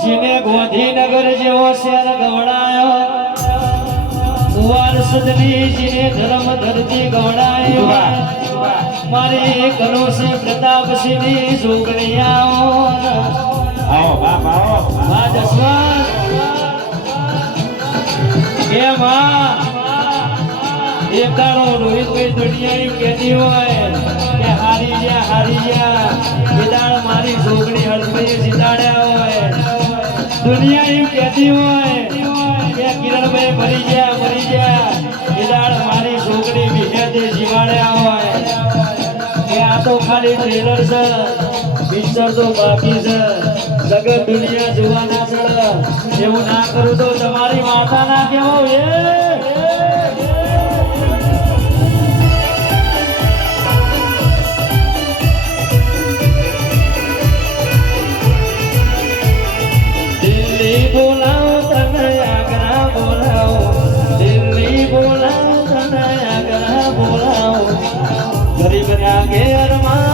જીને ગોધીનગર જેવો શહેર ગવડાયો વારસદની જીને ધર્મ ધરતી ગવડાયો મારી કરોશી પ્રતાપસિંહની જોગણીયાઓ આવો બાપ આવો મા જસવંત એ માં એક દાડો રોહિતભાઈ દુનિયાની કહેતી હોય કે હારી જા એ દાડ મારી જોગણી હળભાઈ જીતાડ્યા હોય દુનિયા એમ કહેતી હોય કે કિરણભાઈ મરી ગયા એ દાડ મારી જોગણી વિહેતે જીવાડ્યા હોય કે આ તો ખાલી ટ્રેલર છે પિક્ચર તો બાકી છે જગત દુનિયા જોવાના છે એવું ના કરું તો તમારી માતા ના કેવો દિલ્હી બોલાવો તને આગ્રા બોલાવો દિલ્હી બોલાવો તને આગ્રા બોલાવો ગરીબ ના ઘેરમાં